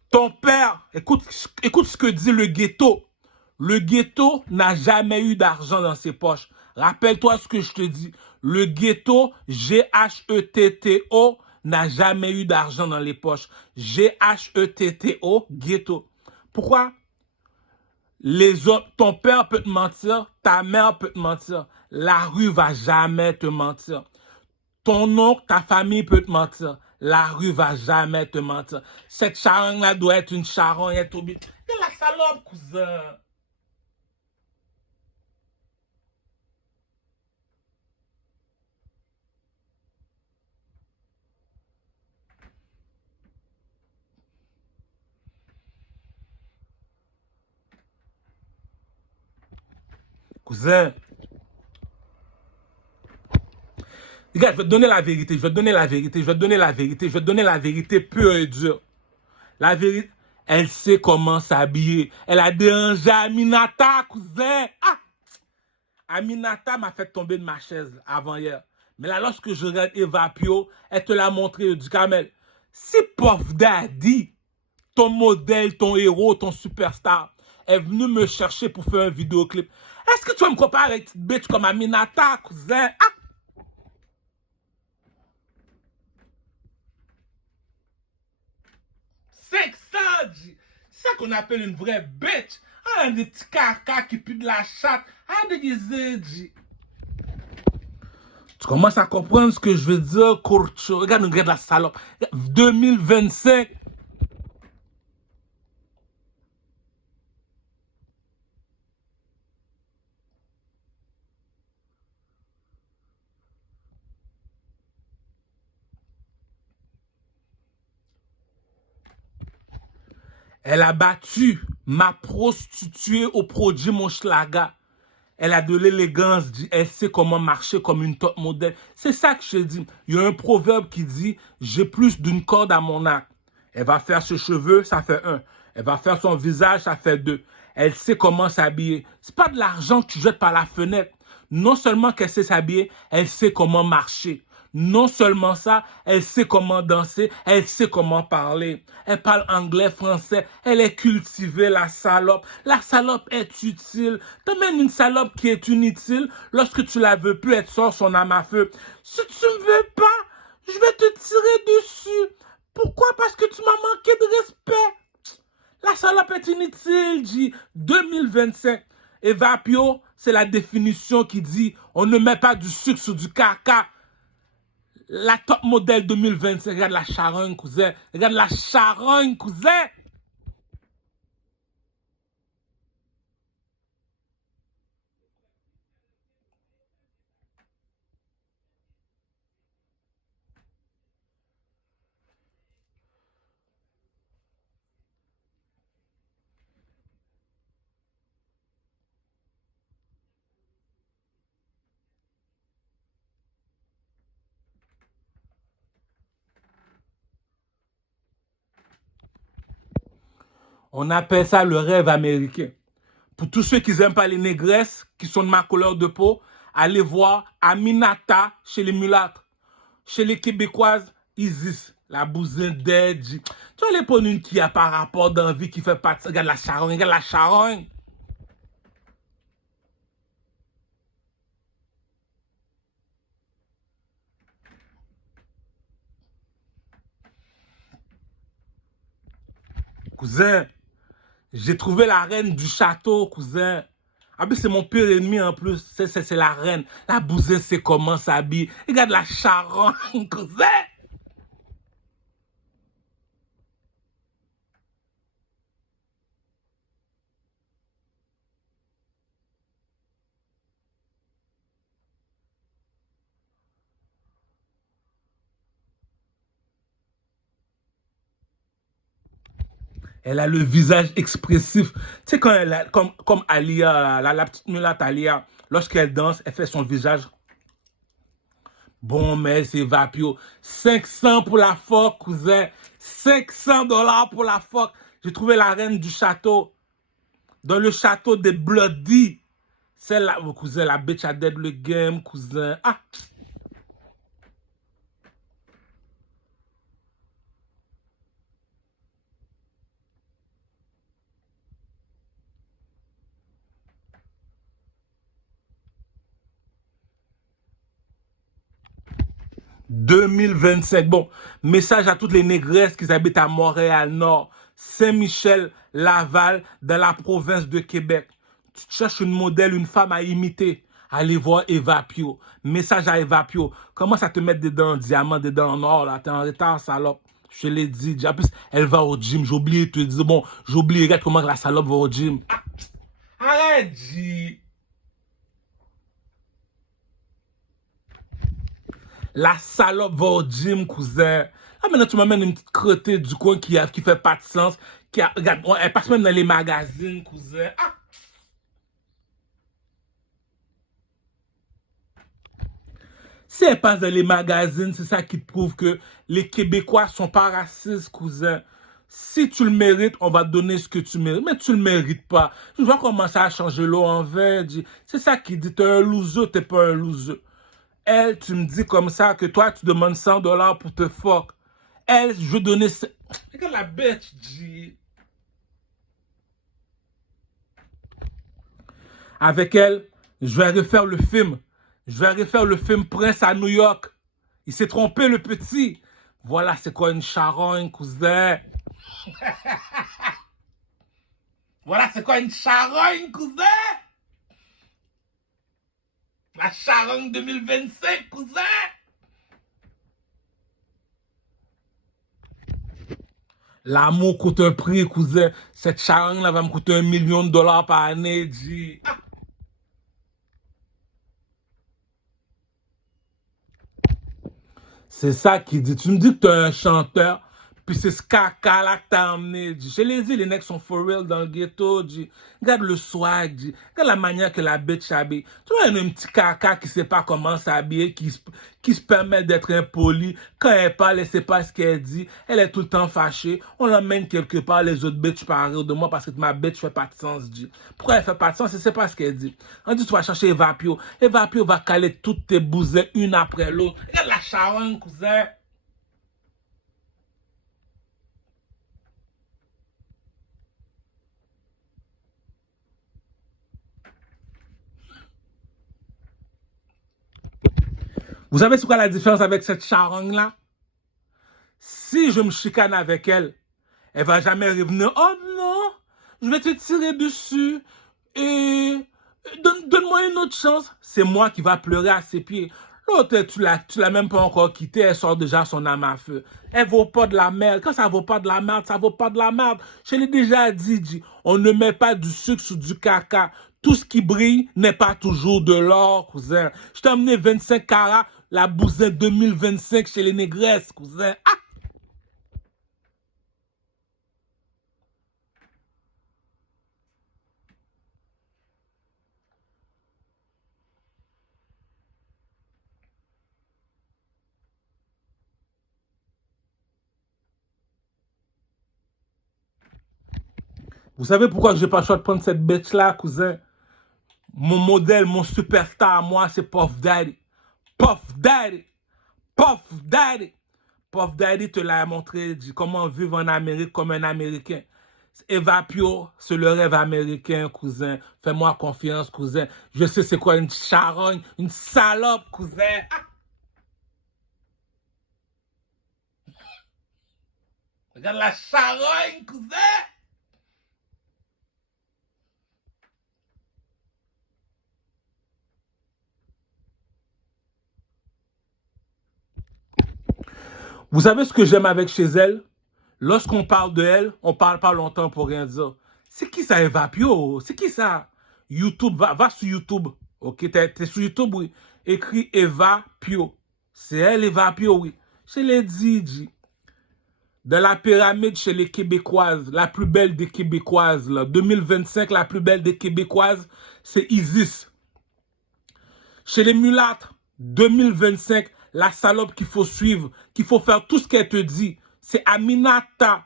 Ton père, écoute ce que dit le ghetto. Le ghetto n'a jamais eu d'argent dans ses poches. Rappelle-toi ce que je te dis. Le ghetto, Ghetto, n'a jamais eu d'argent dans les poches. Ghetto, ghetto. Pourquoi? Les autres, ton père peut te mentir, ta mère peut te mentir. La rue va jamais te mentir. Ton oncle, ta famille peut te mentir. La rue va jamais te mentir. Cette charogne-là doit être une charogne. C'est la salope, cousin. Cousin, regarde, je vais te donner la vérité, je vais te donner la vérité, je vais te donner la vérité, je vais te donner la vérité pure et dure. La vérité, elle sait comment s'habiller. Elle a dérangé Aminata, cousin. Ah! Aminata m'a fait tomber de ma chaise avant-hier. Mais là, lorsque je regarde Eva Pio, elle te l'a montré du camel. Si Puff Daddy, ton modèle, ton héros, ton superstar, est venu me chercher pour faire un vidéoclip, est-ce que tu vas me comparer avec une petite bitch comme Aminata, cousin? Ah! 500, G. C'est ça qu'on appelle une vraie bitch. Ah, des petits caca qui puent de la chatte. Ah, déguisé, G. Tu commences à comprendre ce que je veux dire, Courcho. Regarde la salope. 2025. Elle a battu ma prostituée au produit mon schlaga. Elle a de l'élégance, elle sait comment marcher comme une top modèle. C'est ça que je dis. Il y a un proverbe qui dit, j'ai plus d'une corde à mon arc. Elle va faire ses cheveux, ça fait un. Elle va faire son visage, ça fait deux. Elle sait comment s'habiller. C'est pas de l'argent que tu jettes par la fenêtre. Non seulement qu'elle sait s'habiller, elle sait comment marcher. Non seulement ça, elle sait comment danser, elle sait comment parler. Elle parle anglais, français, elle est cultivée, la salope. La salope est utile. T'as même une salope qui est inutile. Lorsque tu la veux plus, elle sort son âme à feu. Si tu me veux pas, je vais te tirer dessus. Pourquoi? Parce que tu m'as manqué de respect. La salope est inutile, G. 2025. Eva Pio, c'est la définition qui dit on ne met pas du sucre sur du caca. La top modèle 2025. Regarde la charogne, cousin. Regarde la charogne, cousin. On appelle ça le rêve américain. Pour tous ceux qui n'aiment pas les négresses, qui sont de ma couleur de peau, allez voir Aminata chez les mulâtres. Chez les Québécoises, Isis, la bousine d'Edgy. Tu vas aller prendre une qui a par rapport d'envie, qui fait partie. Regarde la charogne, regarde la charogne. Cousin, j'ai trouvé la reine du château, cousin. Ah ben c'est mon pire ennemi en plus. C'est la reine. La bousine, c'est comment s'habille. Regarde la charogne, cousin. Elle a le visage expressif. Tu sais, quand elle a, comme Alia, la petite mulâtre Alia, lorsqu'elle danse, elle fait son visage. Bon, mais c'est Vapio. 500 pour la phoque, cousin. 500 $ pour la phoque. J'ai trouvé la reine du château. Dans le château des Bloody. Celle-là, oh, cousin, la bitch a dead le game, cousin. Ah! 2025. Bon, message à toutes les négresses qui habitent à Montréal-Nord, Saint-Michel, Laval, dans la province de Québec. Tu cherches une modèle, une femme à imiter. Allez voir Eva Pio. Message à Eva Pio. Commence à te mettre des dents en diamant, des dents en or, là. T'es en retard, salope. Je te l'ai dit. En plus, elle va au gym. J'ai oublié de te dire. Bon, j'ai oublié, regarde comment la salope va au gym. Ah, arrête, G. La salope va au gym, cousin. Ah, maintenant, tu m'amènes une petite crottée du coin qui fait pas de sens. Regarde, elle passe même dans les magazines, cousin. Ah! Si elle passe dans les magazines, c'est ça qui te prouve que les Québécois sont pas racistes, cousin. Si tu le mérites, on va te donner ce que tu mérites. Mais tu le mérites pas. Je vais commencer à changer l'eau en vin. C'est ça qui dit, t'es un loser, t'es pas un loser. Elle, tu me dis comme ça que toi, tu demandes 100 $ pour te fuck. Elle, je veux donner... Regarde la bête, G. Avec elle, je vais refaire le film. Je vais refaire le film Prince à New York. Il s'est trompé, le petit. Voilà, c'est quoi une charogne, cousin? Voilà, c'est quoi une charogne, cousin? La charogne 2025, cousin? L'amour coûte un prix, cousin. Cette charogne-là va me coûter $1 million par année, G. Ah. C'est ça qui dit. Tu me dis que tu es un chanteur, puis c'est ce caca là que t'as emmené. Je l'ai dit, les necks sont for real dans le ghetto. Regarde le swag. Regarde la manière que la bitch s'habille. Tu vois, un petit caca qui sait pas comment s'habiller, qui se permet d'être impoli. Quand elle parle, elle sait pas ce qu'elle dit. Elle est tout le temps fâchée. On l'emmène quelque part, les autres bitches parlent de moi parce que ma bitch fait pas de sens. Pourquoi elle fait pas de sens? Elle sait pas ce qu'elle dit. On dit, tu vas chercher Eva Pio. Eva Pio va caler toutes tes bousées une après l'autre. Regarde la charogne, cousin. Vous savez c'est quoi la différence avec cette charogne-là? Si je me chicane avec elle, elle va jamais revenir. Oh non, je vais te tirer dessus. Et donne-moi une autre chance. C'est moi qui va pleurer à ses pieds. L'autre, tu l'as même pas encore quitté, elle sort déjà son âme à feu. Elle vaut pas de la merde. Quand ça vaut pas de la merde, ça vaut pas de la merde. Je l'ai déjà dit, on ne met pas du sucre sur du caca. Tout ce qui brille n'est pas toujours de l'or, cousin. Je t'ai amené 25 carats, la bousin 2025 chez les négresses, cousin. Ah! Vous savez pourquoi j'ai pas le choix de prendre cette bête-là, cousin? Mon modèle, mon superstar, moi, c'est Puff Daddy. Puff Daddy. Puff Daddy. Puff Daddy te l'a montré, dit comment vivre en Amérique comme un Américain. Eva Pio, c'est le rêve américain, cousin. Fais-moi confiance, cousin. Je sais c'est quoi une charogne, une salope, cousin. Ah! Regarde la charogne, cousin. Vous savez ce que j'aime avec chez elle? Lorsqu'on parle de elle, on parle pas longtemps pour rien dire. C'est qui ça, Eva Pio? C'est qui ça? YouTube, va sur YouTube. Ok, t'es sur YouTube, oui. Écris Eva Pio. C'est elle, Eva Pio, oui. Je l'ai dit. Dans la pyramide chez les Québécoises, la plus belle des Québécoises, là, 2025, la plus belle des Québécoises, c'est Isis. Chez les mulâtres, 2025, la salope qu'il faut suivre, qu'il faut faire tout ce qu'elle te dit, c'est Aminata.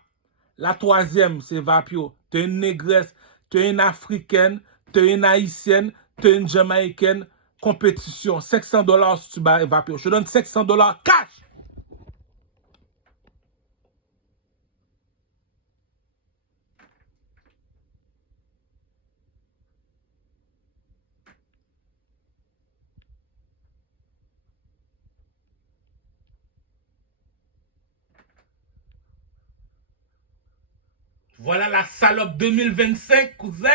La troisième, c'est Vapio. Tu es une négresse, tu es une africaine, tu es une haïtienne, tu es une jamaïcaine. Compétition, 500 $ si tu bats Vapio. Je te donne 500 $ cash. Voilà la salope 2025, cousin.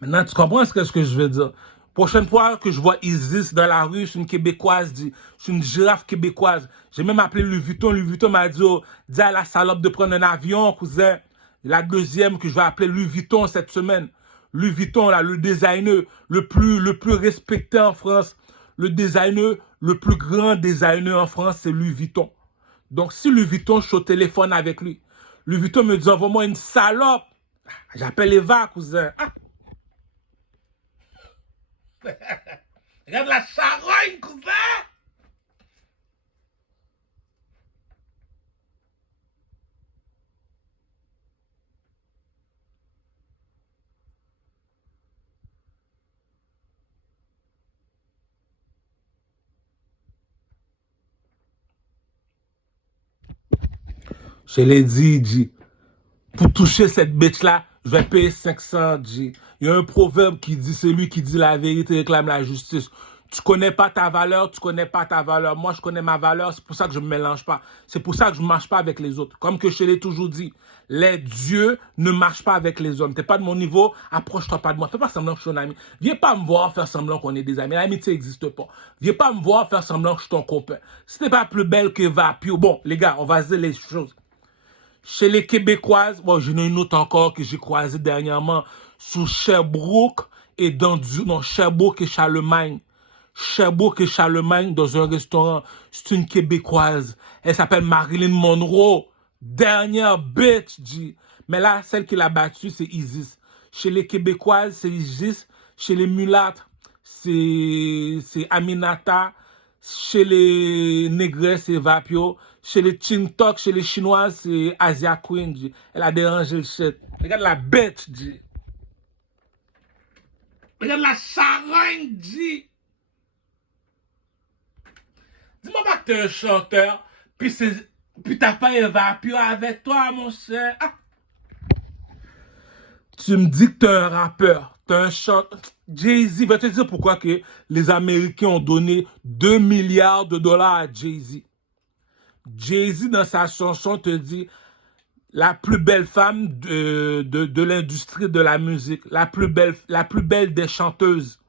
Maintenant, tu comprends ce que je veux dire? Prochaine fois que je vois Isis dans la rue, je suis une Québécoise, je suis une girafe québécoise. J'ai même appelé Louis Vuitton. Louis Vuitton m'a dit, oh, dis à la salope de prendre un avion, cousin. La deuxième que je vais appeler Louis Vuitton cette semaine. Louis Vuitton, là, le designer le plus respecté en France. Le designer, le plus grand designer en France, c'est Louis Vuitton. Donc, si Louis Vuitton, je suis au téléphone avec lui. Louis Vuitton me dit, envoie-moi une salope. J'appelle Eva, cousin. Ah. Regarde la charogne, cousin. Je l'ai dit, G. Pour toucher cette bitch-là, je vais payer 500, G. Il y a un proverbe qui dit, celui qui dit la vérité réclame la justice. Tu connais pas ta valeur, tu connais pas ta valeur. Moi, je connais ma valeur, c'est pour ça que je me mélange pas. C'est pour ça que je marche pas avec les autres. Comme que je l'ai toujours dit, les dieux ne marchent pas avec les hommes. T'es pas de mon niveau, approche-toi pas de moi. Fais pas semblant que je suis ton ami. Viens pas me voir faire semblant qu'on est des amis. L'amitié n'existe pas. Viens pas me voir faire semblant que je suis ton copain. Si t'es pas plus belle que Vapio, bon, les gars, on va se dire les choses. Chez les Québécoises, bon, j'en ai une autre encore que j'ai croisée dernièrement sous Sherbrooke et non, Sherbrooke et Charlemagne. Sherbrooke et Charlemagne dans un restaurant. C'est une Québécoise. Elle s'appelle Marilyn Monroe. Dernière bitch, G. Mais là, celle qui l'a battue, c'est Isis. Chez les Québécoises, c'est Isis. Chez les mulâtres, c'est Aminata. Chez les Négresses, c'est Vapio. Chez les Chintok, chez les Chinois, c'est Asia Queen, G. Elle a dérangé le shit. Regarde la bête, G. Regarde la charogne, G. Dis-moi pas que t'es un chanteur, puis t'as pas un Vapio avec toi, mon cher. Ah. Tu me dis que t'es un rappeur, t'es un chanteur. Jay-Z, va te dire pourquoi que les Américains ont donné 2 milliards de dollars à Jay-Z. Jay-Z, dans sa chanson, te dit la plus belle femme de l'industrie de la musique, la plus belle des chanteuses,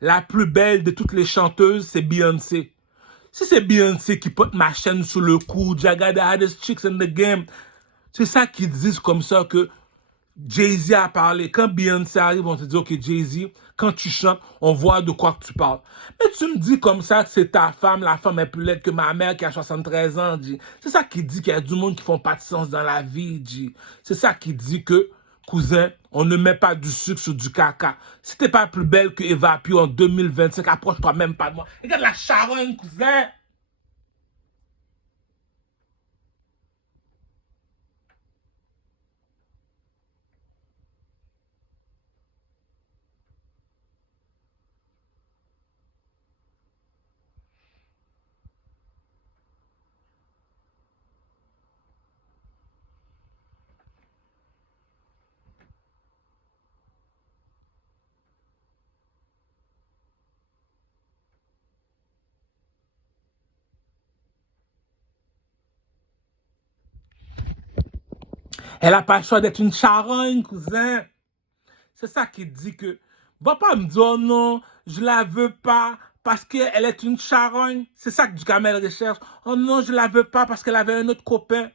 la plus belle de toutes les chanteuses, c'est Beyoncé. Si c'est Beyoncé qui porte ma chaîne sous le cou, Jaga the hottest chicks in the game, c'est ça qu'ils disent comme ça que Jay-Z a parlé. Quand Beyoncé arrive, on te dit, OK, Jay-Z, quand tu chantes, on voit de quoi que tu parles. Mais tu me dis comme ça que c'est ta femme, la femme est plus laide que ma mère qui a 73 ans, G. C'est ça qui dit qu'il y a du monde qui font pas de sens dans la vie, G. C'est ça qui dit que, cousin, on ne met pas du sucre sur du caca. Si t'es pas plus belle que Eva Pio en 2025, approche-toi même pas de moi. Regarde la charogne, cousin. Elle a pas le choix d'être une charogne, cousin. C'est ça qui dit que, va pas me dire, oh non, je la veux pas parce qu'elle est une charogne. C'est ça que Ducamel recherche. Oh non, je la veux pas parce qu'elle avait un autre copain.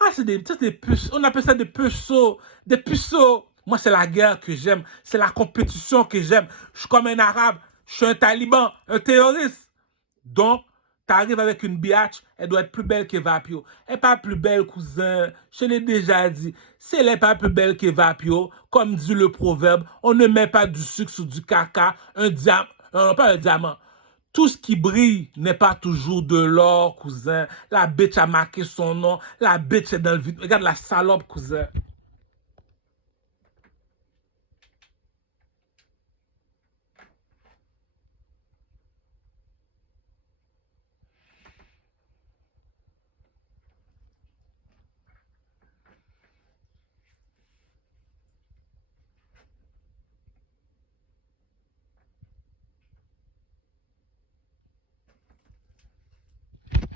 Ah, c'est des puceaux. On appelle ça des puceaux. Des puceaux. Moi, c'est la guerre que j'aime. C'est la compétition que j'aime. Je suis comme un arabe. Je suis un taliban, un terroriste. Donc, t'arrives avec une biatch, elle doit être plus belle que Vapio. Elle n'est pas plus belle, cousin. Je l'ai déjà dit. Si elle n'est pas plus belle que Vapio, comme dit le proverbe, on ne met pas du sucre sur du caca, un diamant, non, pas un diamant. Tout ce qui brille n'est pas toujours de l'or, cousin. La bitch a marqué son nom. La bitch est dans le vide. Regarde la salope, cousin.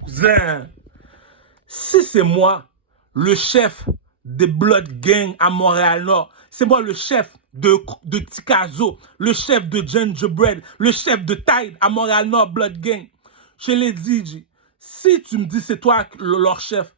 Cousin, si c'est moi, le chef des Blood Gang à Montréal-Nord. C'est moi le chef de Tikazo, le chef de Gingerbread, le chef de Tide à Montréal-Nord, Blood Gang. Je l'ai dit, G, si tu me dis c'est toi leur chef,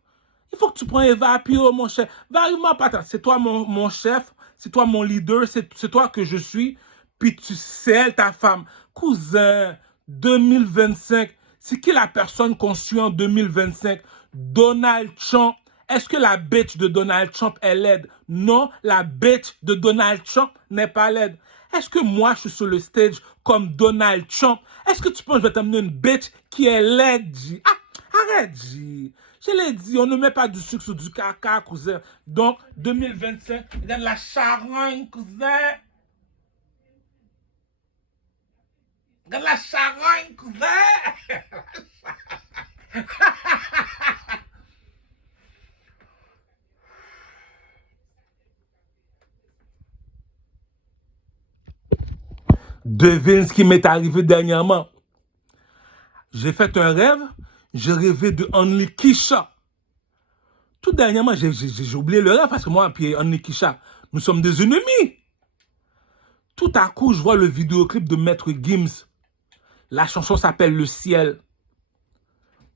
il faut que tu prennes Eva Pio, mon chef. Varie-moi pas, c'est toi mon chef, c'est toi mon leader, c'est toi que je suis, puis tu sais elle, ta femme. Cousin, 2025, c'est qui la personne qu'on suit en 2025? Donald Trump. Est-ce que la bitch de Donald Trump est laide? Non, la bitch de Donald Trump n'est pas laide. Est-ce que moi, je suis sur le stage comme Donald Trump? Est-ce que tu penses que je vais t'amener une bitch qui est laide, G? Ah, arrête, G. Je l'ai dit, on ne met pas du sucre sur du caca, cousin. Donc, 2025, regarde la charogne, cousin. Regarde la charogne, cousin. Devine ce qui m'est arrivé dernièrement. J'ai fait un rêve, j'ai rêvé de Only Kisha. Tout dernièrement, j'ai oublié le rêve parce que moi et Only Kisha, nous sommes des ennemis. Tout à coup, je vois le vidéoclip de Maître Gims. La chanson s'appelle Le Ciel.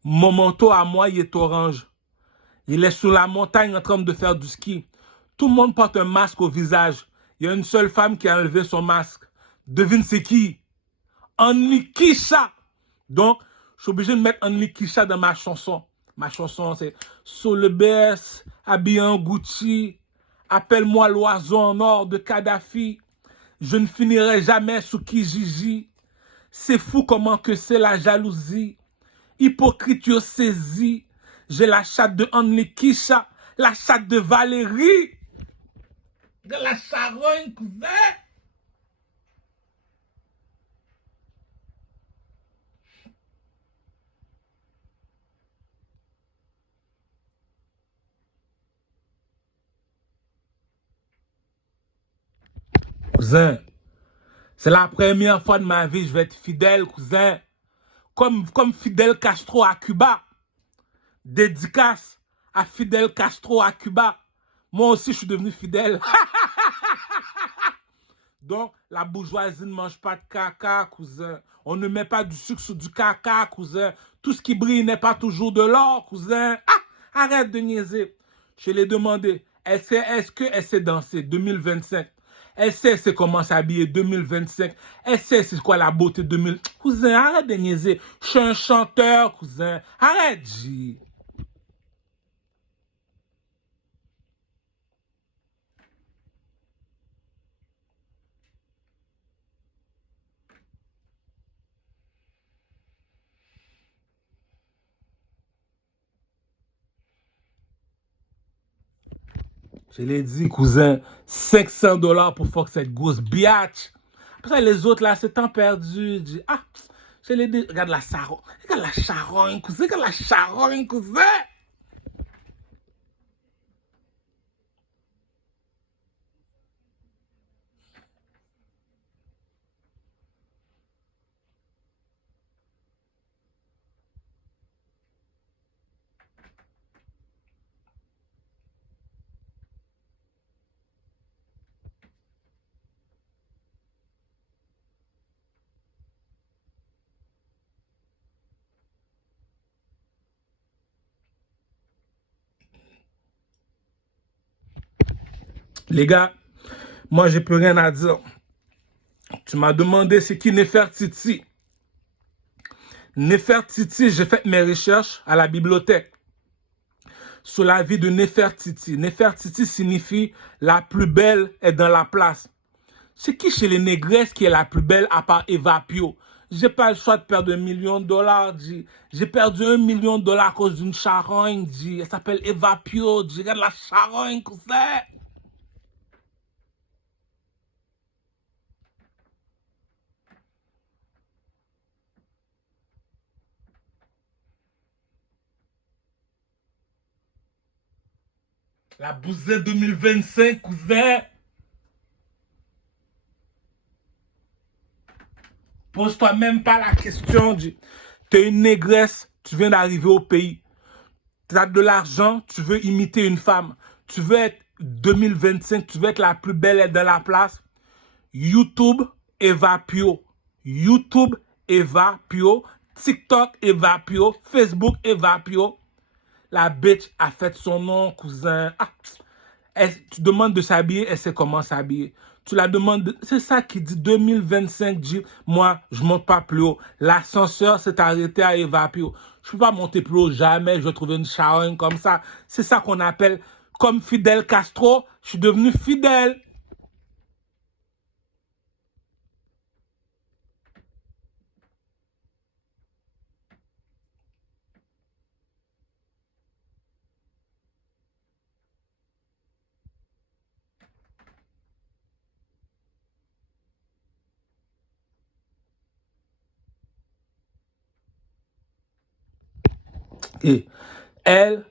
Mon manteau à moi, il est orange. Il est sous la montagne en train de faire du ski. Tout le monde porte un masque au visage. Il y a une seule femme qui a enlevé son masque. Devine c'est qui? Only Kisha. Donc, je suis obligé de mettre Only Kisha dans ma chanson. Ma chanson, c'est Sur le BS, habillé en Gucci. Appelle-moi l'oiseau en or de Kadhafi. Je ne finirai jamais sous Kijiji. C'est fou comment que c'est la jalousie. Hypocrite yo saisi. J'ai la chatte de Only Kisha, la chatte de Valérie. De la charogne, cousin. Cousin, c'est la première fois de ma vie que je vais être fidèle, cousin. Comme Fidel Castro à Cuba. Dédicace à Fidel Castro à Cuba. Moi aussi, je suis devenu fidèle. Donc, la bourgeoisie ne mange pas de caca, cousin. On ne met pas du sucre sur du caca, cousin. Tout ce qui brille n'est pas toujours de l'or, cousin. Ah, arrête de niaiser. Je l'ai demandé, est-ce qu'elle sait danser 2025? Elle sait comment s'habiller 2025. Elle sait c'est quoi la beauté 2000. Cousin, arrête de niaiser. Je suis un chanteur, cousin. Arrête, J. Je l'ai dit, cousin, 500 $ pour faire cette grosse biatch. Après, les autres, là, c'est temps perdu. Ah, je l'ai dit, regarde la charogne. Regarde la charogne, cousin. Regarde la charogne, cousin. Les gars, moi, j'ai plus rien à dire. Tu m'as demandé c'est qui Nefertiti. Nefertiti, j'ai fait mes recherches à la bibliothèque sur la vie de Nefertiti. Nefertiti signifie la plus belle est dans la place. C'est qui chez les négresses qui est la plus belle à part Eva Pio? J'ai pas le choix de perdre $1 million, G. J'ai perdu $1 million à cause d'une charogne, G. Elle s'appelle Eva Pio, G. Regarde la charogne, cousin. La bousette 2025, cousin. Pose-toi même pas la question, G. T'es une négresse, tu viens d'arriver au pays. Tu as de l'argent, tu veux imiter une femme. Tu veux être 2025, tu veux être la plus belle de la place. YouTube, Eva Pio. YouTube, Eva Pio. TikTok, Eva Pio. Facebook, Eva Pio. La bitch a fait son nom, cousin. Ah, tu demandes de s'habiller, elle sait comment s'habiller. Tu la demandes, c'est ça qui dit 2025, dit, moi, je monte pas plus haut. L'ascenseur s'est arrêté à Eva Pio. Je peux pas monter plus haut, jamais, je vais trouver une charogne comme ça. C'est ça qu'on appelle, comme Fidel Castro, je suis devenu fidèle. Et elle,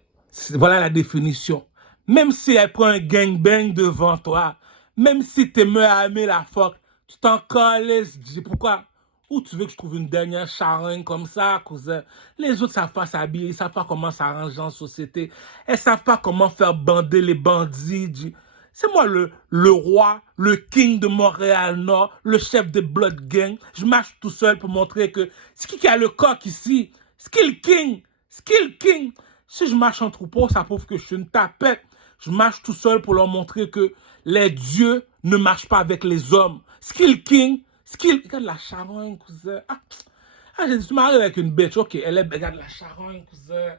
voilà la définition. Même si elle prend un gangbang devant toi, même si tu me à aimer la fuck, tu t'en colles, dis pourquoi? Où tu veux que je trouve une dernière charogne comme ça, cousin? Les autres savent pas s'habiller, ils savent pas comment s'arranger en société. Elles savent pas comment faire bander les bandits. C'est moi le roi, le king de Montréal-Nord, le chef des Blood Gang. Je marche tout seul pour montrer que c'est qui a le coq ici? Skill King! Skill King! Si je marche en troupeau, ça prouve que je suis une tapette. Je marche tout seul pour leur montrer que les dieux ne marchent pas avec les hommes. Skill King! Skill... Regarde la charogne, cousin. J'ai dit, tu m'arrives avec une bitch. Ok, elle est... Regarde la charogne, cousin.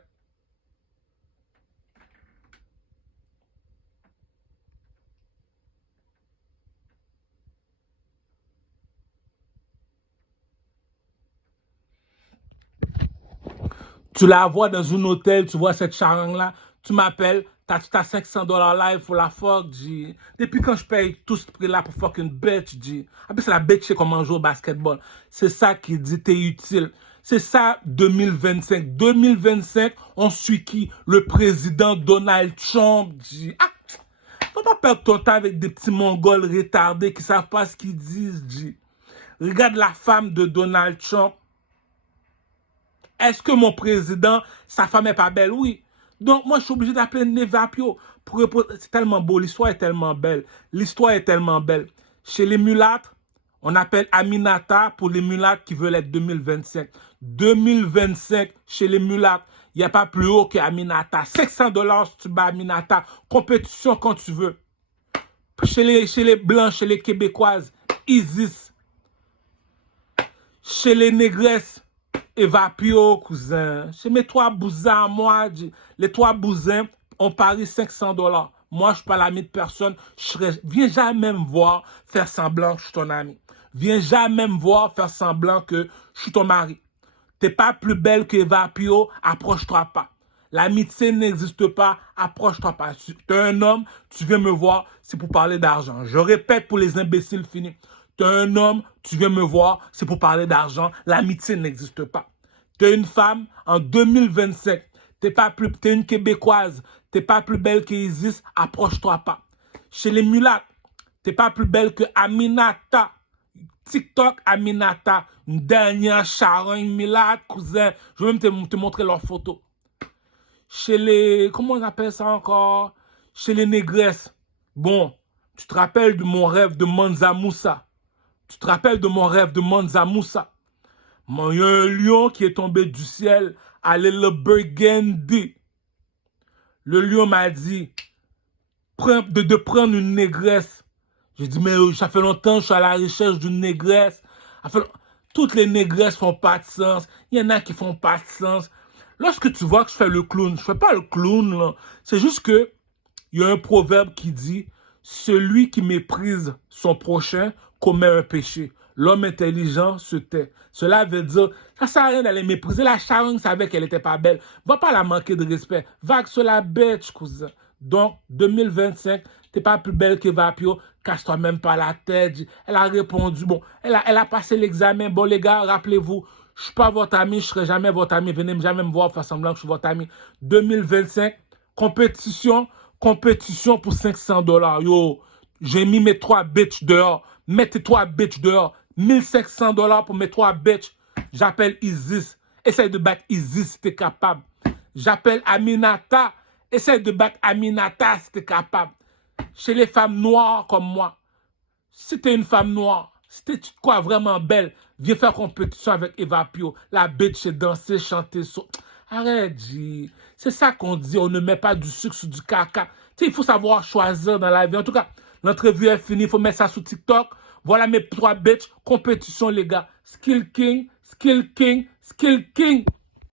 Tu la vois dans un hôtel, tu vois cette charogne-là, tu m'appelles, t'as $500 live pour la fuck, G. Depuis quand je paye tout ce prix-là pour fuck une bitch, G. Après, c'est la bitch qui sait comment jouer au basketball. C'est ça qui dit t'es utile. C'est ça 2025. 2025, on suit qui? Le président Donald Trump, G. Ah! Faut pas perdre ton temps avec des petits mongols retardés qui savent pas ce qu'ils disent, G. Regarde la femme de Donald Trump. Est-ce que mon président, sa femme est pas belle? Oui. Donc, moi, je suis obligé d'appeler Eva Pio. C'est tellement beau. L'histoire est tellement belle. L'histoire est tellement belle. Chez les mulâtres, on appelle Aminata pour les mulâtres qui veulent être 2025. 2025, chez les mulâtres, il n'y a pas plus haut qu'Aminata. $500 si tu bats Aminata. Compétition quand tu veux. Chez les blancs, chez les québécoises, Isis. Chez les négresses, Eva Pio, cousin. Chez mes 3 bousins à moi, les 3 bousins, on parie $500. Moi, je ne suis pas l'ami de personne. Viens jamais me voir faire semblant que je suis ton ami. Viens jamais me voir faire semblant que je suis ton mari. Tu n'es pas plus belle que Eva Pio, approche-toi pas. L'amitié n'existe pas, approche-toi pas. Tu es un homme, tu viens me voir, c'est pour parler d'argent. Je répète pour les imbéciles finis. Tu es un homme, tu viens me voir, c'est pour parler d'argent. L'amitié n'existe pas. Tu es une femme en 2025. Tu es une Québécoise. Tu n'es pas plus belle qu'Isis, approche-toi pas. Chez les mulâtres, tu n'es pas plus belle que Aminata. TikTok, Aminata. Une dernière charogne mulâtre, cousin. Je vais même te montrer leurs photos. Chez les... Comment on appelle ça encore? Chez les négresses. Bon, tu te rappelles de mon rêve de Mansa Moussa. Tu te rappelles de mon rêve de Mansa Moussa. Il y a un lion qui est tombé du ciel à l'île Burgundy. Le lion m'a dit de prendre une négresse. J'ai dit, mais ça fait longtemps que je suis à la recherche d'une négresse. Toutes les négresses font pas de sens. Il y en a qui font pas de sens. Lorsque tu vois que je fais le clown, je fais pas le clown, là. C'est juste que il y a un proverbe qui dit, celui qui méprise son prochain commet un péché. L'homme intelligent se tait. Cela veut dire, ça sert à rien d'aller mépriser. La charogne savait qu'elle était pas belle. Va pas la manquer de respect. Va sur la bête, cousin. Donc, 2025, t'es pas plus belle que Vapio. Casse-toi même pas la tête. Elle a répondu. Bon, elle a passé l'examen. Bon, les gars, rappelez-vous, je suis pas votre ami, je serai jamais votre ami. Venez jamais me voir, faire semblant que je suis votre ami. 2025, compétition pour $500. Yo, j'ai mis mes 3 bitches dehors. Mets tes 3 bitches dehors. $1 500 pour mes 3 bitches. J'appelle Isis. Essaye de battre Isis si t'es capable. J'appelle Aminata. Essaye de battre Aminata si t'es capable. Chez les femmes noires comme moi. Si t'es une femme noire, si t'es quoi vraiment belle, viens faire compétition avec Eva Pio. La bitch est danser, chanter. Arrête, G. C'est ça qu'on dit. On ne met pas du sucre sur du caca. Tu sais, il faut savoir choisir dans la vie. En tout cas, l'entrevue est finie. Il faut mettre ça sur TikTok. Voilà mes 3 bitches. Compétition, les gars. Skill King, Skill King, Skill King.